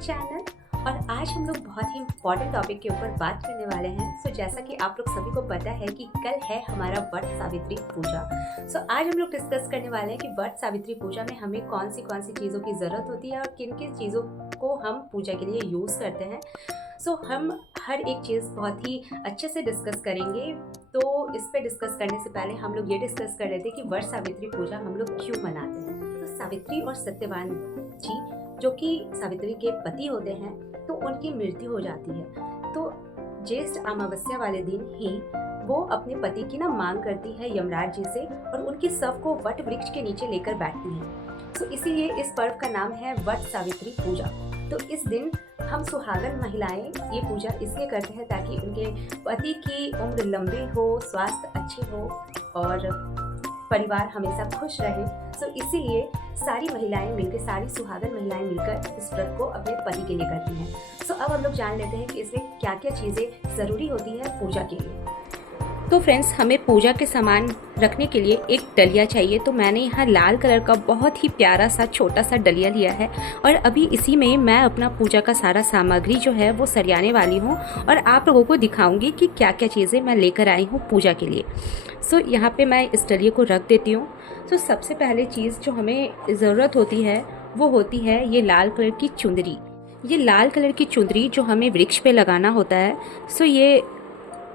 Channel. और आज हम लोग बहुत ही इम्पोर्टेंट टॉपिक के ऊपर बात करने वाले हैं। जैसा कि आप लोग सभी को पता है कि कल है हमारा वट सावित्री पूजा। आज हम लोग डिस्कस करने वाले हैं कि वट सावित्री पूजा में हमें कौन सी चीज़ों की ज़रूरत होती है और किन किन चीज़ों को हम पूजा के लिए यूज़ करते हैं। हम हर एक चीज़ बहुत ही अच्छे से डिस्कस करेंगे। तो इस पे डिस्कस करने से पहले हम लोग ये डिस्कस कर लेते हैं कि वट सावित्री पूजा हम लोग क्यों मनाते हैं। तो सावित्री और सत्यवान जी जो कि सावित्री के पति होते हैं, तो उनकी मृत्यु हो जाती है। तो ज्येष्ठ अमावस्या वाले दिन ही वो अपने पति की मांग करती है यमराज जी से और उनकी शव को वट वृक्ष के नीचे लेकर बैठती है। इसीलिए इस पर्व का नाम है वट सावित्री पूजा। तो इस दिन हम सुहागन महिलाएं ये पूजा इसलिए करते हैं ताकि उनके पति की उम्र लंबी हो, स्वास्थ्य अच्छे हो और परिवार हमेशा खुश रहे। इसीलिए सारी महिलाएं मिलकर, सारी सुहागन महिलाएं मिलकर इस व्रत को अपने पति के लिए करती हैं। अब हम लोग जान लेते हैं कि इसमें क्या क्या चीज़ें ज़रूरी होती है पूजा के लिए। तो फ्रेंड्स, हमें पूजा के सामान रखने के लिए एक डलिया चाहिए। तो मैंने यहाँ लाल कलर का बहुत ही प्यारा सा छोटा सा डलिया लिया है और अभी इसी में मैं अपना पूजा का सारा सामग्री जो है वो सरियाने वाली हूँ और आप लोगों को दिखाऊंगी कि क्या क्या चीज़ें मैं लेकर आई हूँ पूजा के लिए। यहाँ पे मैं इस डलिए को रख देती हूँ। सबसे पहले चीज़ जो हमें ज़रूरत होती है वो होती है ये लाल कलर की चुंदरी। ये लाल कलर की चुंदरी जो हमें वृक्ष पे लगाना होता है। ये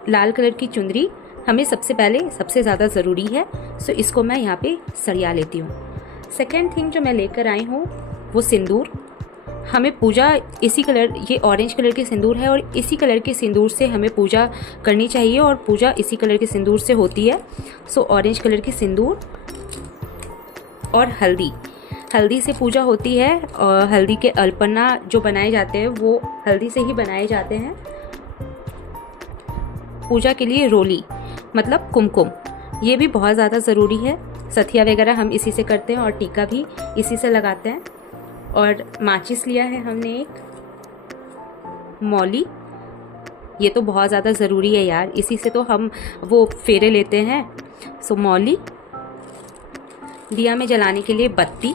लाल कलर की चुंदरी हमें सबसे ज़्यादा ज़रूरी है। इसको मैं यहाँ पे सरिया लेती हूँ। सेकेंड थिंग जो मैं लेकर आई हूँ वो सिंदूर। हमें पूजा इसी कलर, ये ऑरेंज कलर के सिंदूर है और इसी कलर के सिंदूर से हमें पूजा करनी चाहिए और पूजा इसी कलर के सिंदूर से होती है। ऑरेंज कलर की सिंदूर और हल्दी से पूजा होती है और हल्दी के अल्पना जो बनाए जाते हैं वो हल्दी से ही बनाए जाते हैं। पूजा के लिए रोली मतलब कुमकुम, ये भी बहुत ज़्यादा ज़रूरी है। सथिया वगैरह हम इसी से करते हैं और टीका भी इसी से लगाते हैं। और माचिस लिया है हमने एक। मौली, ये तो बहुत ज़्यादा ज़रूरी है यार, इसी से तो हम वो फेरे लेते हैं। मौली, दिया में जलाने के लिए बत्ती।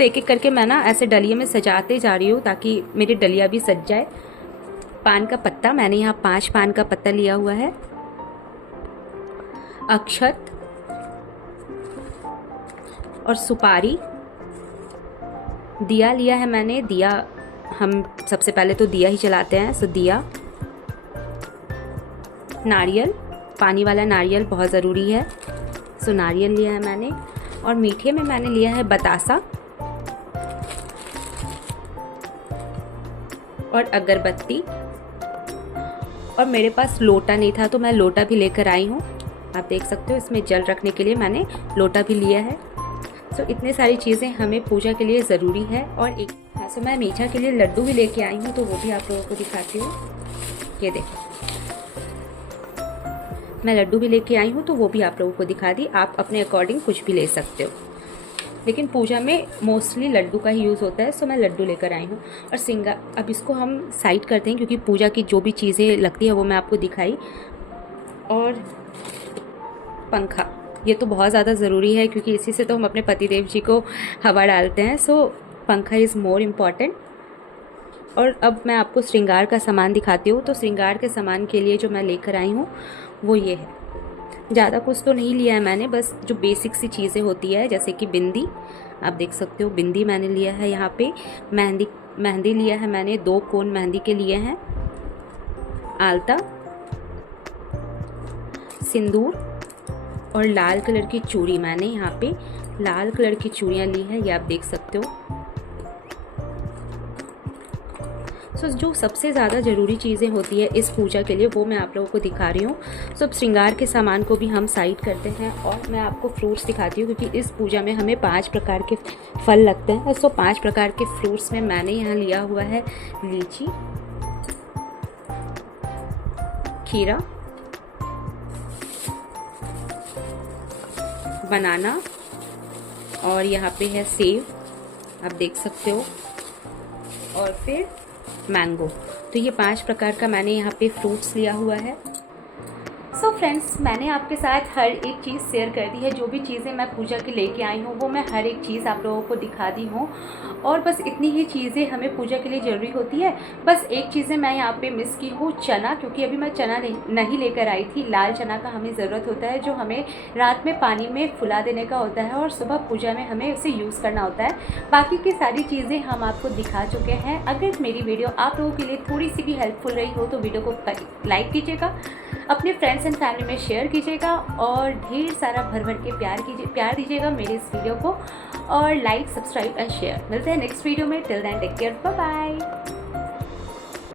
एक एक करके मैं ऐसे डलिए में सजाते जा रही हूँ ताकि मेरी डलिया भी सज जाए। पान का पत्ता, मैंने यहाँ 5 पान का पत्ता लिया हुआ है। अक्षत और सुपारी। दिया लिया है मैंने। दिया हम सबसे पहले तो दिया ही जलाते हैं। दिया, नारियल, पानी वाला नारियल बहुत ज़रूरी है। नारियल लिया है मैंने। और मीठे में मैंने लिया है बतासा और अगरबत्ती। और मेरे पास लोटा नहीं था तो मैं लोटा भी लेकर आई हूँ। आप देख सकते हो इसमें जल रखने के लिए मैंने लोटा भी लिया है। इतने सारी चीज़ें हमें पूजा के लिए ज़रूरी है। और एक मैं मीठा के लिए लड्डू भी लेके आई हूँ, तो वो भी आप लोगों को दिखाती हूँ। ये देखो, मैं लड्डू भी लेके आई हूँ, तो वो भी आप लोगों को दिखा दी। आप अपने अकॉर्डिंग कुछ भी ले सकते हो, लेकिन पूजा में मोस्टली लड्डू का ही यूज़ होता है। मैं लड्डू लेकर आई हूँ। और सिंगार, अब इसको हम साइड करते हैं क्योंकि पूजा की जो भी चीज़ें लगती है वो मैं आपको दिखाई। और पंखा, ये तो बहुत ज़्यादा ज़रूरी है क्योंकि इसी से तो हम अपने पतिदेव जी को हवा डालते हैं। पंखा इज़ मोर इम्पॉर्टेंट। और अब मैं आपको श्रृंगार का सामान दिखाती हूँ। श्रृंगार के सामान के लिए जो मैं लेकर आई हूँ वो ये है। ज़्यादा कुछ तो नहीं लिया है मैंने, बस जो बेसिक सी चीज़ें होती है जैसे कि बिंदी, आप देख सकते हो बिंदी मैंने लिया है। यहाँ पे मेहंदी लिया है मैंने, 2 कोन मेहंदी के लिए हैं। आलता, सिंदूर और लाल कलर की चूड़ी। मैंने यहाँ पे लाल कलर की चूड़ियाँ ली है, ये आप देख सकते हो। जो सबसे ज़्यादा ज़रूरी चीज़ें होती है इस पूजा के लिए वो मैं आप लोगों को दिखा रही हूँ। अब श्रृंगार के सामान को भी हम साइड करते हैं और मैं आपको फ्रूट्स दिखाती हूँ क्योंकि इस पूजा में हमें 5 प्रकार के फल लगते हैं। 5 प्रकार के फ्रूट्स में मैंने यहाँ लिया हुआ है लीची, खीरा, बनाना और यहाँ पे है सेब, आप देख सकते हो, और फिर मैंगो। तो ये 5 प्रकार का मैंने यहाँ पे फ्रूट्स लिया हुआ है। सो फ्रेंड्स, मैंने आपके साथ हर एक चीज़ शेयर कर दी है। जो भी चीज़ें मैं पूजा के लेके आई हूँ वो मैं हर एक चीज़ आप लोगों को दिखा दी हूँ। और बस इतनी ही चीज़ें हमें पूजा के लिए ज़रूरी होती है। बस एक चीज़ें मैं यहाँ पे मिस की हूँ, चना, क्योंकि अभी मैं चना नहीं लेकर आई थी। लाल चना का हमें ज़रूरत होता है, जो हमें रात में पानी में फुला देने का होता है और सुबह पूजा में हमें उसे यूज़ करना होता है। बाकी की सारी चीज़ें हम आपको दिखा चुके हैं। अगर मेरी वीडियो आप लोगों के लिए थोड़ी सी भी हेल्पफुल रही हो तो वीडियो को लाइक कीजिएगा, अपने फ्रेंड्स एंड फैमिली में शेयर कीजिएगा और ढेर सारा भर भर के प्यार दीजिएगा मेरे इस वीडियो को। और लाइक, सब्सक्राइब एंड शेयर। मिलते हैं नेक्स्ट वीडियो में। Till then take care, bye bye.